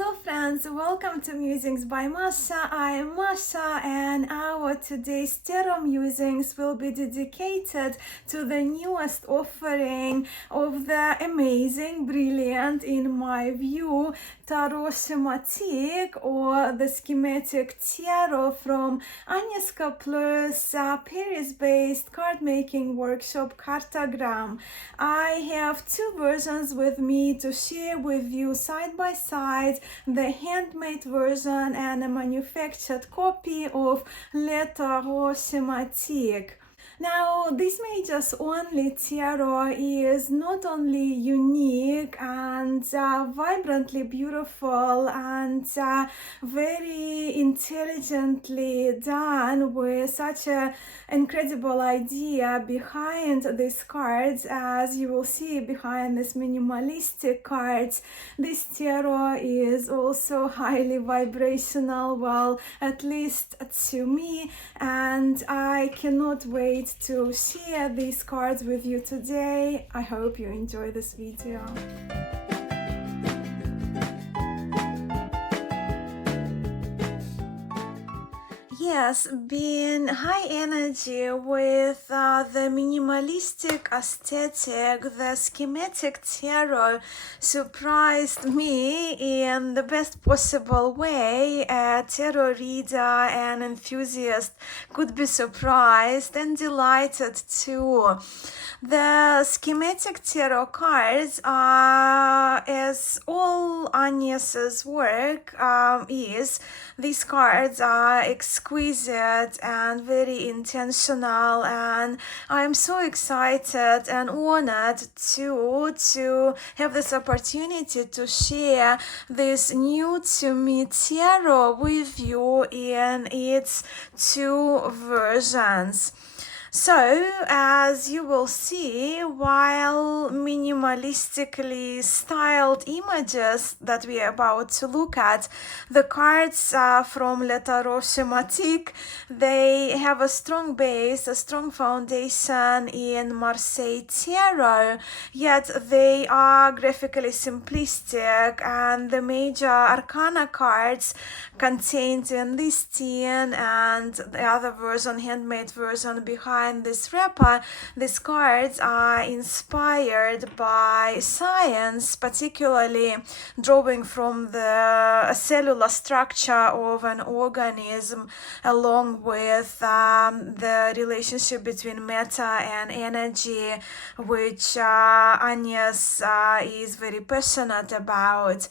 Hello friends, welcome to Musings by Masha. I am Masha and our today's tarot musings will be dedicated to the newest offering of the amazing, brilliant, in my view, Tarot Schematique or the Schematic Tarot from Agnes Kappler's Paris-based card making workshop Kartograme. I have two versions with me to share with you side by side, the handmade version and a manufactured copy of Le Tarot Schematique. Now, this Mage's Only Tarot is not only unique and vibrantly beautiful and very intelligently done, with such an incredible idea behind these cards, as you will see behind these minimalistic cards. This tarot is also highly vibrational, well, at least to me, and I cannot wait to share these cards with you today. I hope you enjoy this video. Yes, being high energy with the minimalistic aesthetic, the Schematic Tarot surprised me in the best possible way. A tarot reader and enthusiast could be surprised and delighted too. The Schematic Tarot cards are, as all Agnes's work is, these cards are exquisite and very intentional, and I'm so excited and honored to have this opportunity to share this new to me tarot with you in its two versions. So, as you will see, while minimalistically styled images that we are about to look at, the cards from Le Tarot Schematique, they have a strong base, a strong foundation in Marseille Tarot, yet they are graphically simplistic, and the major arcana cards contained in this tin and the other version, handmade version behind this wrapper, these cards are inspired by science, particularly drawing from the cellular structure of an organism, along with the relationship between matter and energy, which Agnes is very passionate about.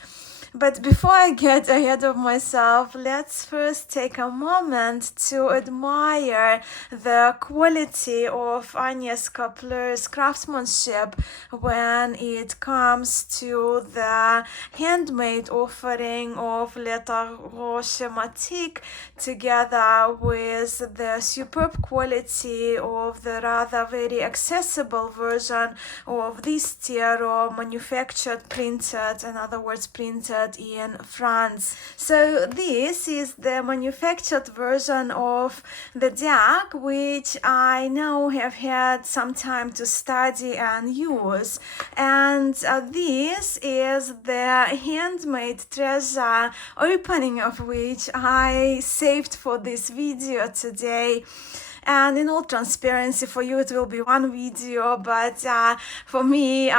But before I get ahead of myself, let's first take a moment to admire the quality of Agnes Kappler's craftsmanship when it comes to the handmade offering of Le Tarot Schematique, together with the superb quality of the rather very accessible version of this tarot, manufactured, printed, in other words, printed in France. So this is the manufactured version of the deck, which I now have had some time to study and use, and this is the handmade treasure, opening of which I saved for this video today. And in all transparency, for you it will be one video, but for me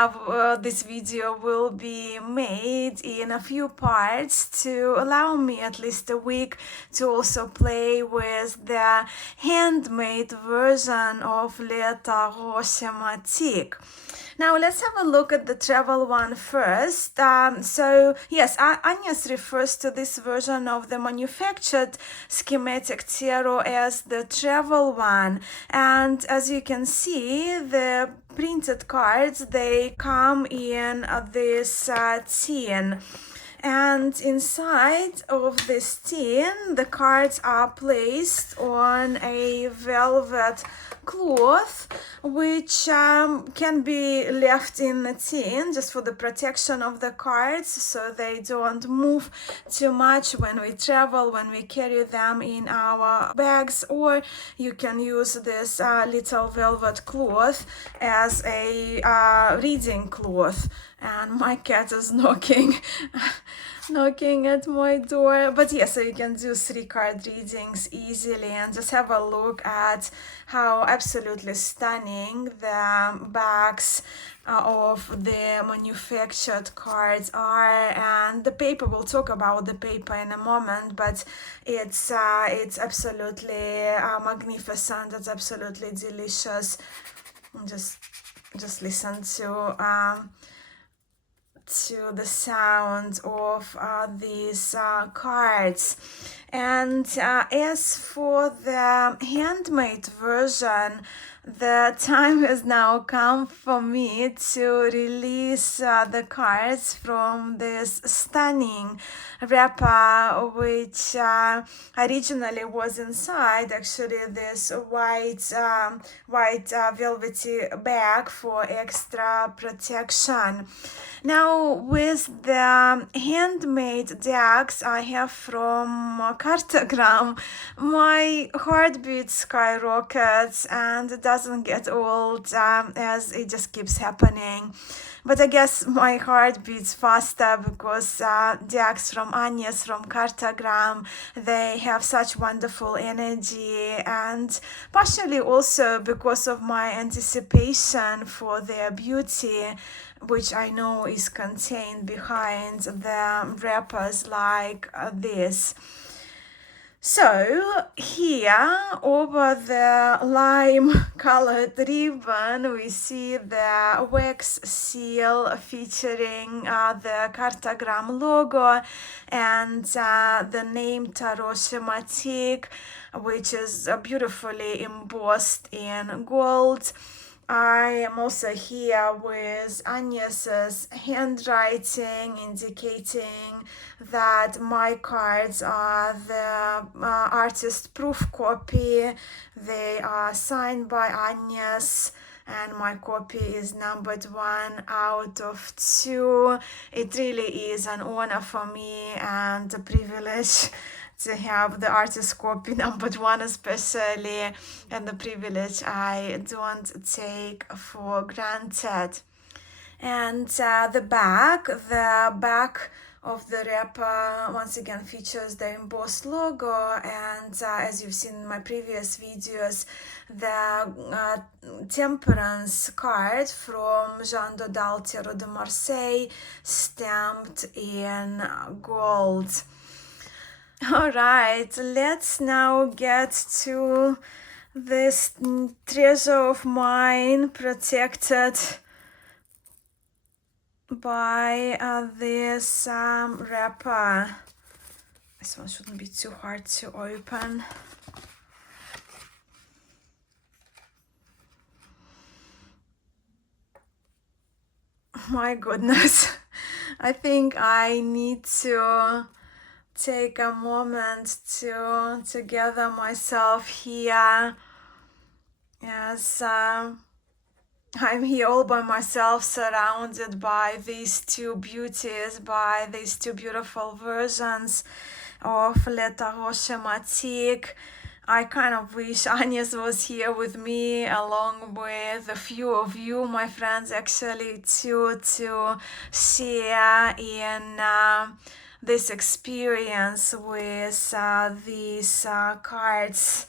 this video will be made in a few parts to allow me at least a week to also play with the handmade version of Le Tarot Schematique. Now let's have a look at the travel one first. So yes, Agnes refers to this version of the manufactured Schematic Tarot as the travel one, and as you can see, the printed cards, they come in this tin. And inside of this tin, the cards are placed on a velvet cloth, which can be left in the tin just for the protection of the cards, so they don't move too much when we travel, when we carry them in our bags, or you can use this little velvet cloth as a reading cloth. And my cat is knocking. knocking at my door. But yes, so you can do 3 card readings easily and just have a look at how absolutely stunning the backs of the manufactured cards are, and the paper, we'll talk about the paper in a moment, but it's absolutely magnificent. It's absolutely delicious. Just listen to the sound of these cards. And as for the handmade version, the time has now come for me to release the cards from this stunning wrapper, which originally was inside actually this white velvety bag for extra protection. Now, with the handmade decks I have from Kartograme, my heartbeat skyrockets and it doesn't get old as it just keeps happening. But I guess my heart beats faster because decks from Agnes from Kartograme, they have such wonderful energy, and partially also because of my anticipation for their beauty, which I know is contained behind the wrappers like this. So here over the lime colored ribbon we see the wax seal featuring the Kartograme logo and the name Tarot Schematique, which is beautifully embossed in gold. I am also here with Agnes's handwriting indicating that my cards are the artist proof copy. They are signed by Agnes and my copy is numbered 1 out of 2. It really is an honor for me and a privilege to have the artist copy numbered 1 especially, and the privilege I don't take for granted. And the back of the wrapper once again features the embossed logo, and as you've seen in my previous videos, the temperance card from Jean Dodal Tarot de Marseille stamped in gold. All right, let's now get to this treasure of mine protected by this wrapper. This one shouldn't be too hard to open. My goodness, I think I need to take a moment to gather myself here, as I'm here all by myself, surrounded by these two beauties, by these two beautiful versions of Le Tarot Schematique. I kind of wish Agnes was here with me, along with a few of you, my friends, actually, to share in this experience with these cards,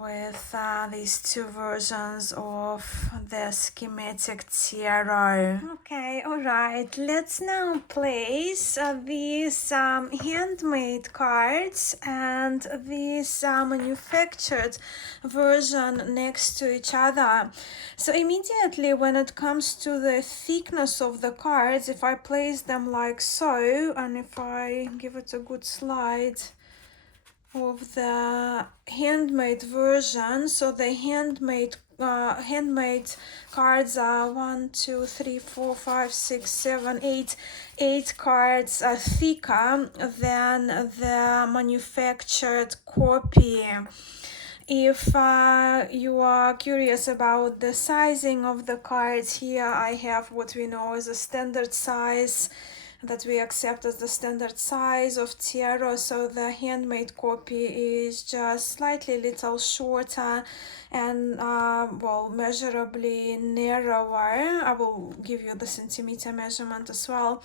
with these two versions of the Schematic Tarot. Okay, alright, let's now place these handmade cards and this manufactured version next to each other. So immediately when it comes to the thickness of the cards, if I place them like so, and if I give it a good slide of the handmade version, so the handmade cards are 1, 2, 3, 4, 5, 6, 7, 8 cards are thicker than the manufactured copy. If you are curious about the sizing of the cards, here I have what we know as a standard size that we accept as the standard size of tarot. So the handmade copy is just slightly little shorter and well, measurably narrower. I will give you the centimeter measurement as well.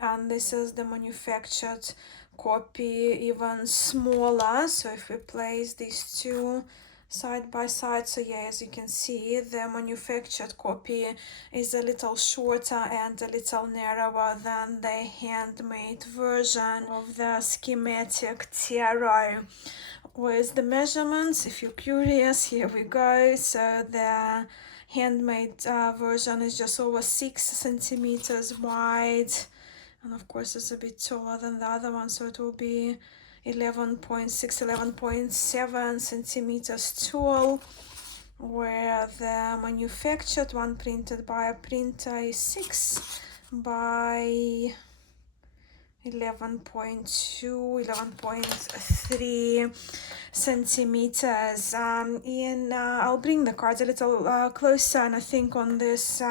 And this is the manufactured copy, even smaller. So if we place these two side by side, so yeah, as you can see, the manufactured copy is a little shorter and a little narrower than the handmade version of the Schematic Tarot. With the measurements, if you're curious, here we go. So the handmade version is just over 6 centimeters wide, and of course it's a bit taller than the other one, so it will be 11.6, 11.7 centimeters tall, where the manufactured one printed by a printer is 6 by 11.2, 11.3 centimeters. And I'll bring the cards a little closer, and I think on this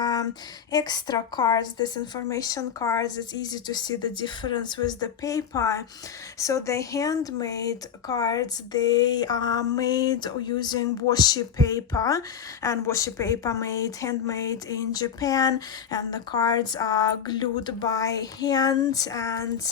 extra cards, this information cards, it's easy to see the difference with the paper. So the handmade cards, they are made using washi paper, and washi paper handmade in Japan, and the cards are glued by hand. And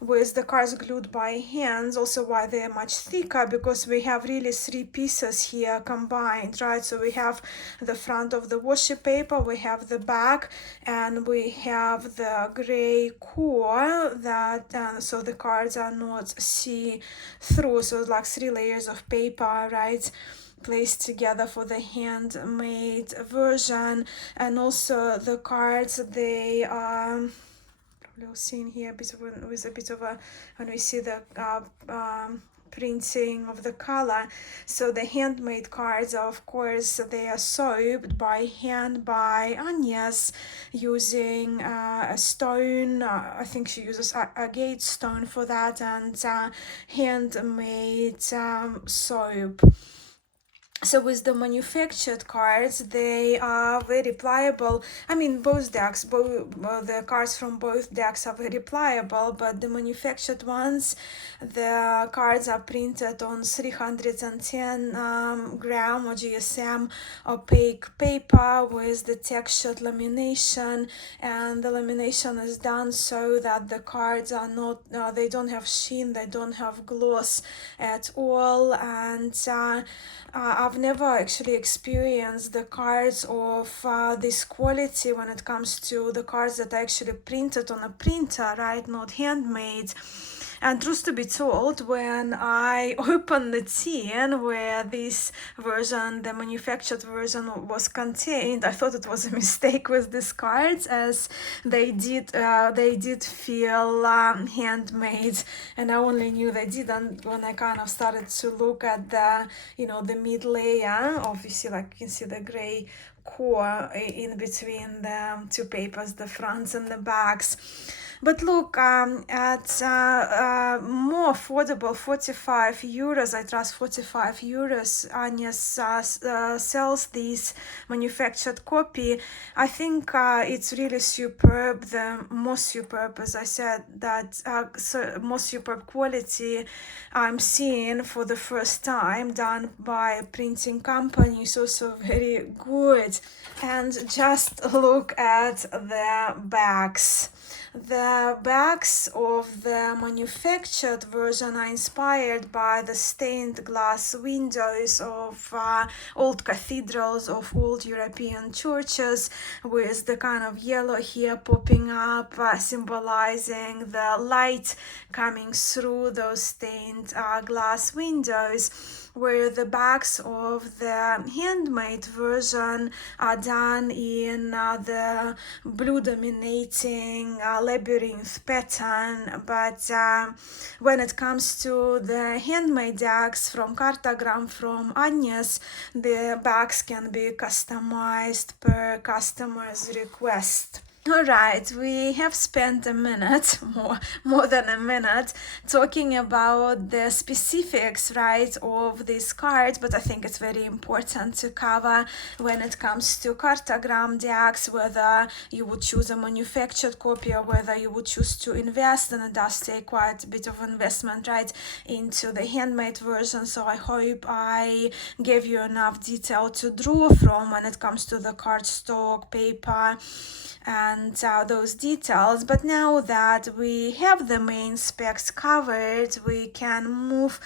with the cards glued by hands, also why they're much thicker, because we have really 3 pieces here combined, right? So we have the front of the washi paper, we have the back, and we have the gray core that so the cards are not see-through. So it's like 3 layers of paper, right, placed together for the handmade version. And also the cards, they are probably seen here with a bit of a, when we see the printing of the color. So the handmade cards, of course, they are soaped by hand by Agnes using a stone. I think she uses agate stone for that, and handmade soap. So with the manufactured cards, they are very pliable. I mean, both decks, the cards from both decks are very pliable, but the manufactured ones, the cards are printed on 310 gram or GSM opaque paper with the textured lamination, and the lamination is done so that the cards are not, they don't have sheen, they don't have gloss at all. And I've never actually experienced the cards of this quality when it comes to the cards that are actually printed on a printer, right, not handmade. And truth to be told, when I opened the tin where this version, the manufactured version, was contained, I thought it was a mistake with these cards, as they did feel handmade, and I only knew they didn't when I kind of started to look at the, the mid layer. Obviously, like you can see the gray core in between the 2 papers, the fronts and the backs. But look at more affordable, 45 euros, I trust 45 euros, Agnes sells this manufactured copy. I think it's really superb, the most superb, as I said, that most superb quality I'm seeing for the first time, done by a printing company, is also very good. And just look at the backs. The backs of the manufactured version are inspired by the stained glass windows of old cathedrals of old European churches, with the kind of yellow here popping up, symbolizing the light coming through those stained glass windows, where the backs of the handmade version are done in the blue dominating labyrinth pattern. But when it comes to the handmade decks from Kartograme from Agnes, the backs can be customized per customer's request. All right, we have spent a minute, more than a minute, talking about the specifics, right, of these cards, but I think it's very important to cover when it comes to Kartograme decks, whether you would choose a manufactured copy or whether you would choose to invest, and it does take quite a bit of investment, right, into the handmade version. So I hope I gave you enough detail to draw from when it comes to the cardstock, paper, and those details. But now that we have the main specs covered, we can move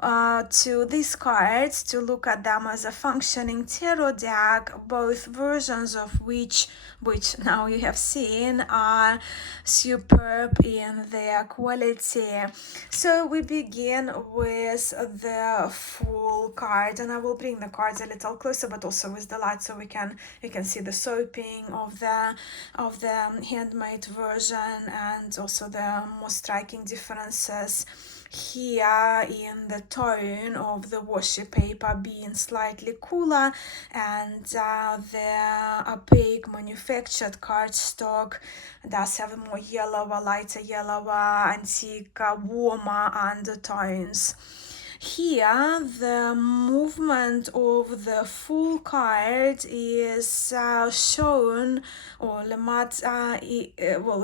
to these cards to look at them as a functioning tarot deck, both versions of which now you have seen are superb in their quality. So we begin with the full card, and I will bring the cards a little closer, but also with the light, so you can see the soaping of the handmade version, and also the most striking differences here in the tone of the washi paper being slightly cooler, and the opaque manufactured cardstock does have more yellower, lighter yellower, antique, warmer undertones. Here, the movement of the full card is shown, or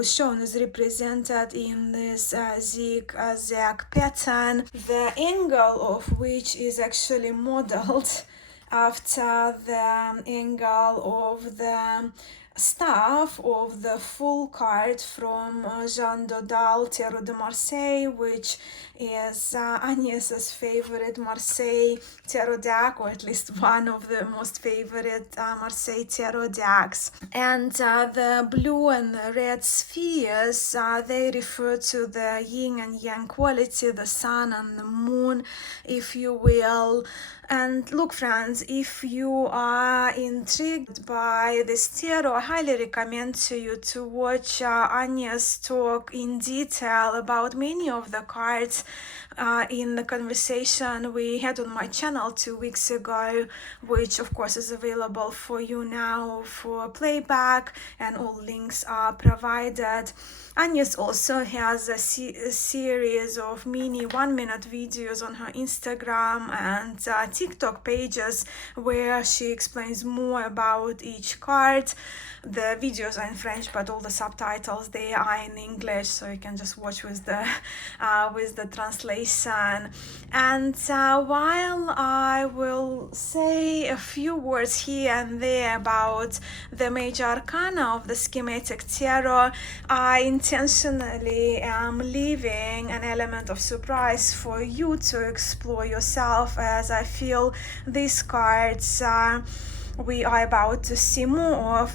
shown is represented in this zigzag pattern, the angle of which is actually modeled after the angle of the staff of the full card from Jean Dodal Tarot de Marseille, which is Agnes's favorite Marseille tarot deck, or at least one of the most favorite Marseille tarot decks. And the blue and the red spheres, they refer to the yin and yang quality, the sun and the moon, if you will. And look, friends, if you are intrigued by this tarot, I highly recommend to you to watch Agnes talk in detail about many of the cards in the conversation we had on my channel 2 weeks ago, which of course is available for you now for playback, and all links are provided. Agnes also has a series of mini 1-minute videos on her Instagram and TikTok pages where she explains more about each card. The videos are in French, but all the subtitles, they are in English, so you can just watch with the translation. And while I will say a few words here and there about the major arcana of the Schematic Tarot, I intentionally am leaving an element of surprise for you to explore yourself, as I feel these cards we are about to see more of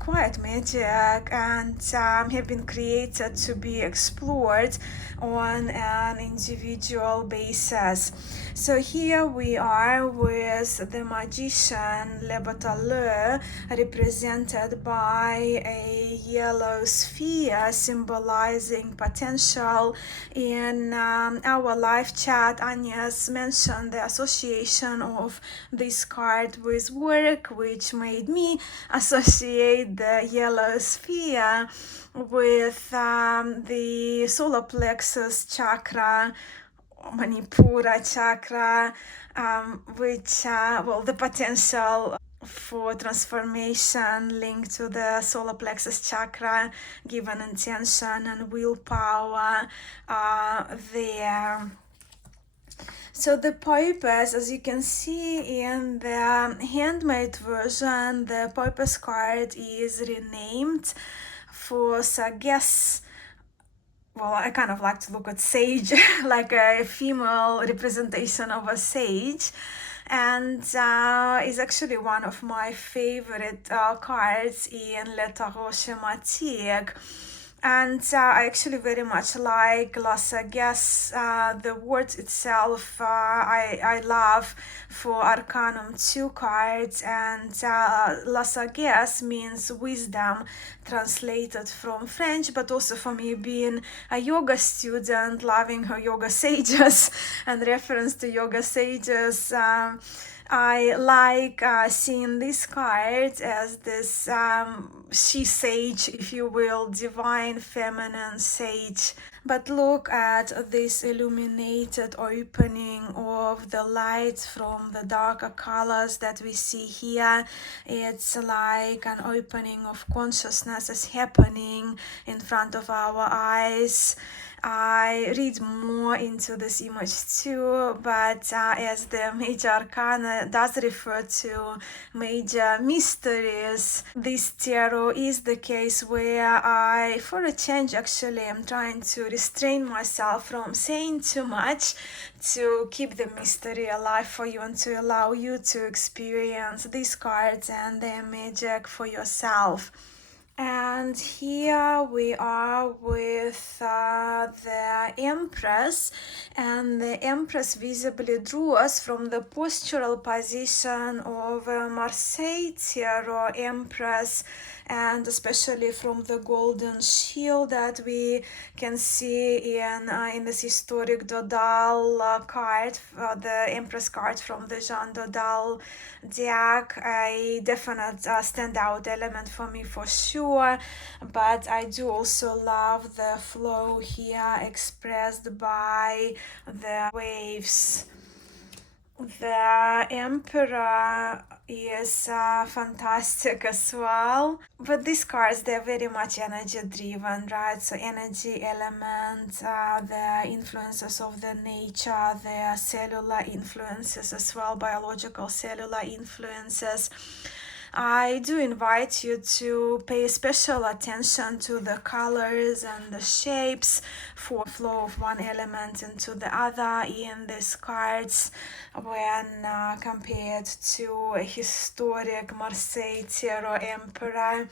quiet magic, and have been created to be explored on an individual basis. So here we are with the magician Le Bateleur, represented by a yellow sphere symbolizing potential. In our live chat, Agnes mentioned the association of this card with work, which made me associate the yellow sphere with the solar plexus chakra, Manipura chakra, which, the potential for transformation linked to the solar plexus chakra, given intention and willpower there. So the purpose, as you can see in the handmade version, the purpose card is renamed for sagesse. Well, I kind of like to look at sage, like a female representation of a sage, and is actually one of my favorite cards in Le Tarot Schematique. And I actually very much like La Sagesse, the word itself. I love for Arcanum 2 cards, and La Sagesse means wisdom, translated from French, but also for me being a yoga student, loving her yoga sages and reference to yoga sages. I like seeing this card as this she sage, if you will, divine feminine sage. But look at this illuminated opening of the light from the darker colors that we see here. It's like an opening of consciousness is happening in front of our eyes. I read more into this image too, but as the major arcana does refer to major mysteries, this tarot is the case where I, for a change, actually am trying to restrain myself from saying too much to keep the mystery alive for you and to allow you to experience these cards and their magic for yourself. And here we are with the Empress, and the Empress visibly drew us from the postural position of Marseille Tarot Empress, and especially from the golden shield that we can see in this historic Dodal card, the Empress card from the Jean Dodal deck. A definite standout element for me for sure, but I do also love the flow here expressed by the waves. The Emperor is fantastic as well, but these cards, they're very much energy driven, right? So energy element, the influences of the nature, the cellular influences as well, biological cellular influences. I do invite you to pay special attention to the colors and the shapes for flow of one element into the other in these cards when compared to a historic Marseille Tarot Emperor.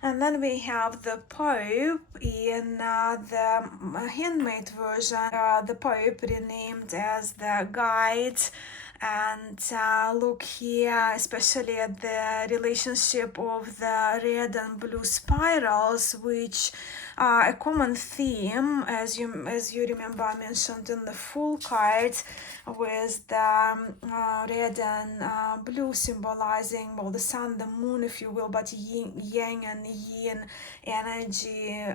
And then we have the Pope in the handmade version, the Pope renamed as the Guide. And look here, especially at the relationship of the red and blue spirals, which are a common theme, as you remember I mentioned in the full card, with the red and blue symbolizing, well, the sun, the moon, if you will, but yang and yin energy,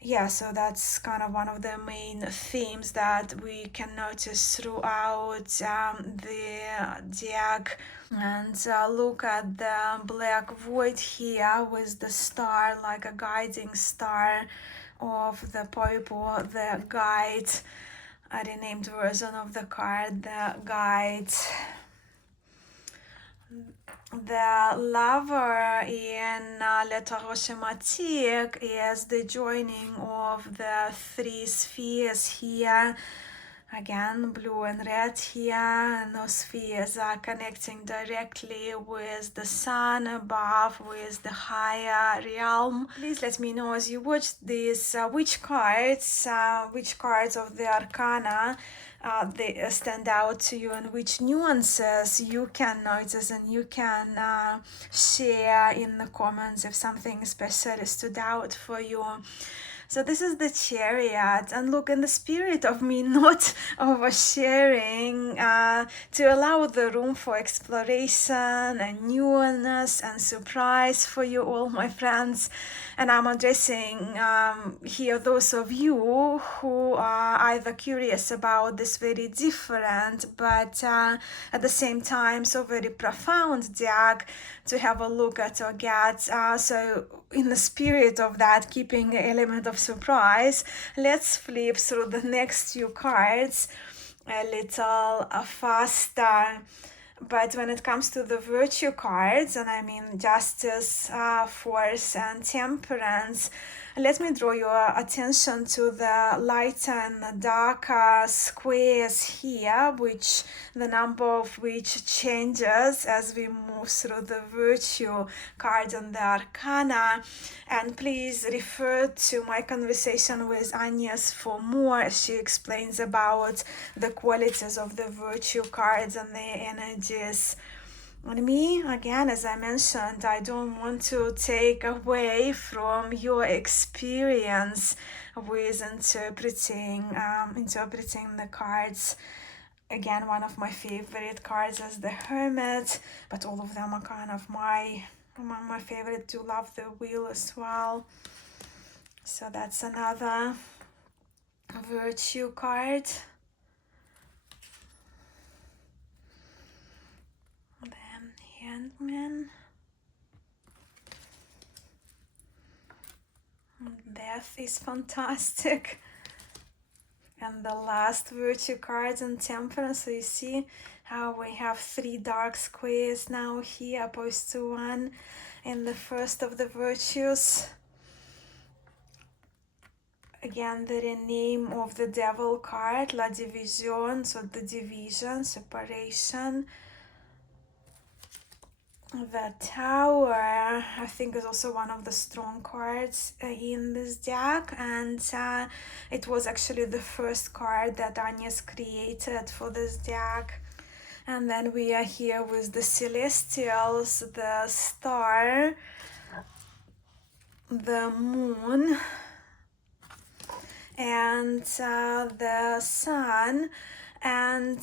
yeah, so that's kind of one of the main themes that we can notice throughout the deck. And look at the black void here with the star, like a guiding star of the Pope, or the Guide, a renamed version of the card, the Guide. The Lover in Le Tarot Schematique is the joining of the three spheres here. Again, blue and red here, and those spheres are connecting directly with the sun above, with the higher realm. Please let me know as you watch this which cards of the Arcana they stand out to you, and which nuances you can notice and you can share in the comments if something especially stood out for you. So this is the Chariot, and look, in the spirit of me not oversharing, to allow the room for exploration and newness and surprise for you all, my friends. And I'm addressing here those of you who are either curious about this very different but at the same time so very profound deck to have a look at or get. So in the spirit of that, keeping an element of surprise, let's flip through the next few cards a little faster. But when it comes to the virtue cards, and I mean justice, force, and temperance, let me draw your attention to the lighter and the darker squares here, which the number of which changes as we move through the virtue card and the arcana. And please refer to my conversation with Agnes for more. She explains about the qualities of the virtue cards and their energies. And me, again, as I mentioned, I don't want to take away from your experience with interpreting the cards. Again, one of my favorite cards is the Hermit, but all of them are kind of my favorite. Do love the Wheel as well. So that's another Virtue card. Then Hangman. Death is fantastic. And the last Virtue card in Temperance. So you see how we have 3 dark squares now here opposed to 1 in the first of the Virtues. Again, the rename of the Devil card, La Division, so the division, separation. The Tower, I think, is also one of the strong cards in this deck, and it was actually the first card that Agnes created for this deck. And then we are here with the Celestials, the Star, the Moon, and the Sun. And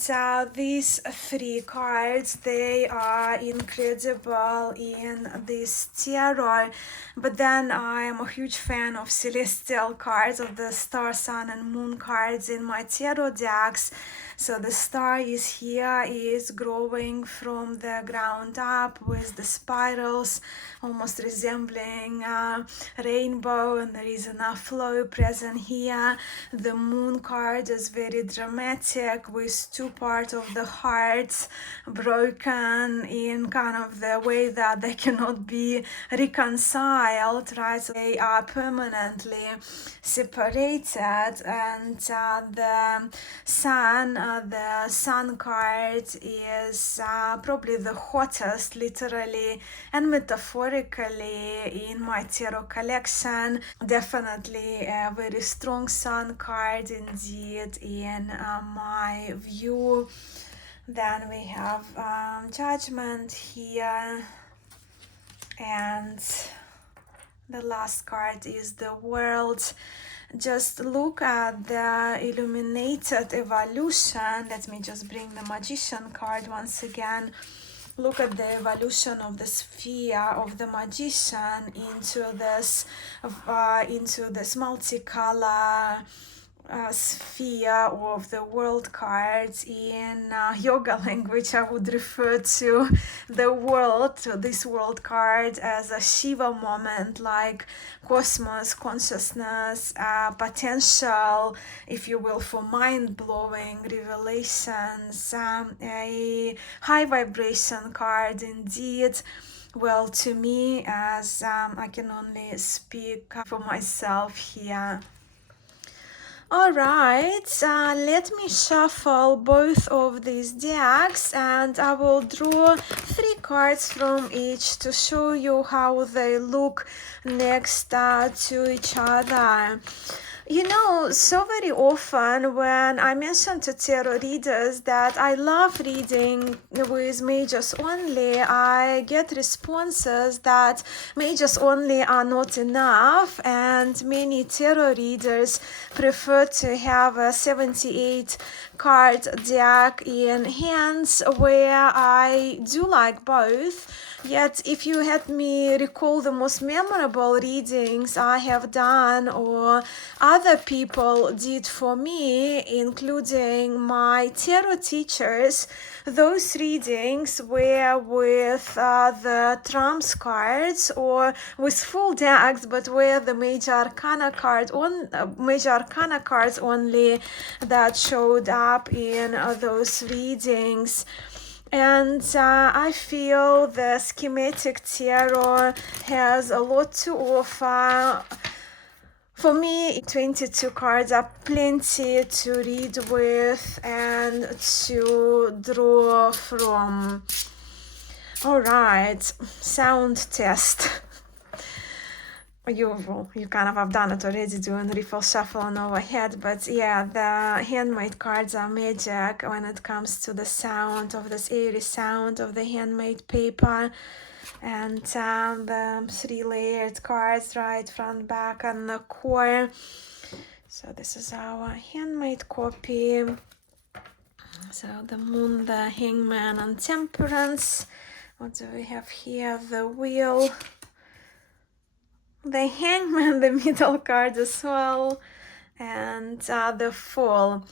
these 3 cards, they are incredible in this tarot. But then I am a huge fan of celestial cards, of the Star, Sun and Moon cards in my tarot decks. So the star is here, is growing from the ground up with the spirals almost resembling a rainbow, and there is enough flow present here. The Moon card is very dramatic with 2 parts of the hearts broken in kind of the way that they cannot be reconciled, right? So they are permanently separated. And the Sun card is probably the hottest, literally and metaphorically, in my tarot collection. Definitely a very strong Sun card indeed in my view. Then we have Judgment here, and the last card is the World. Just look at the illuminated evolution. Let me just bring the Magician card once again. Look at the evolution of the sphere of the Magician into this multicolor sphere of the World cards. In yoga language, I would refer to the world, to this World card, as a Shiva moment, like cosmos, consciousness, potential, if you will, for mind-blowing revelations, a high vibration card indeed. Well, to me, as I can only speak for myself here. Alright, let me shuffle both of these decks, and I will draw 3 cards from each to show you how they look next to each other. You know, so very often when I mention to tarot readers that I love reading with mages only, I get responses that mages only are not enough, and many tarot readers prefer to have a 78 card deck in hands, where I do like both. Yet, if you had me recall the most memorable readings I have done, or other people did for me, including my tarot teachers, those readings were with the trumps cards or with full decks, but were the major arcana cards only that showed up in those readings. And I feel the Schematic Tarot has a lot to offer. For me, 22 cards are plenty to read with and to draw from. Alright, sound test. You kind of have done it already doing riffle, shuffle and overhead, but yeah, the handmade cards are magic when it comes to the sound of this airy sound of the handmade paper. And the 3 layered cards, right, front, back and the core. So this is our handmade copy. So the Moon, the Hangman, and Temperance. What do we have here? The Wheel, the Hangman, the middle card as well, and the Fool.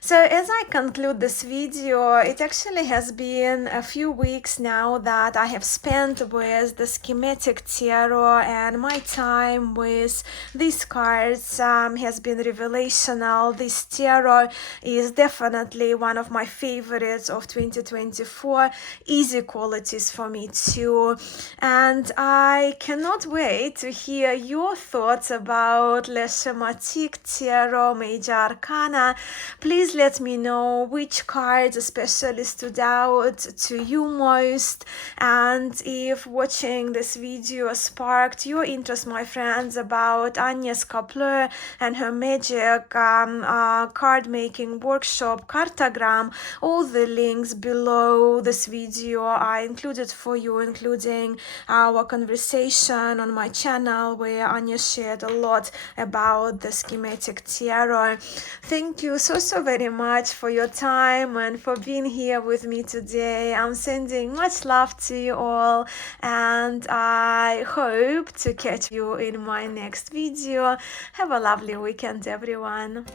So as I conclude this video, it actually has been a few weeks now that I have spent with the Schematic Tarot, and my time with these cards has been revelational. This tarot is definitely one of my favorites of 2024, easy qualities for me too, and I cannot wait to hear your thoughts about Le Schematic Tarot Major Arcana. Please let me know which cards especially stood out to you most, and if watching this video sparked your interest, my friends, about Agnes Kappler and her magic card making workshop Kartograme. All the links below this video are included for you, including our conversation on my channel where Agnes shared a lot about the Schematic Tarot. Thank you so very much for your time and for being here with me today. I'm sending much love to you all, and I hope to catch you in my next video. Have a lovely weekend, everyone.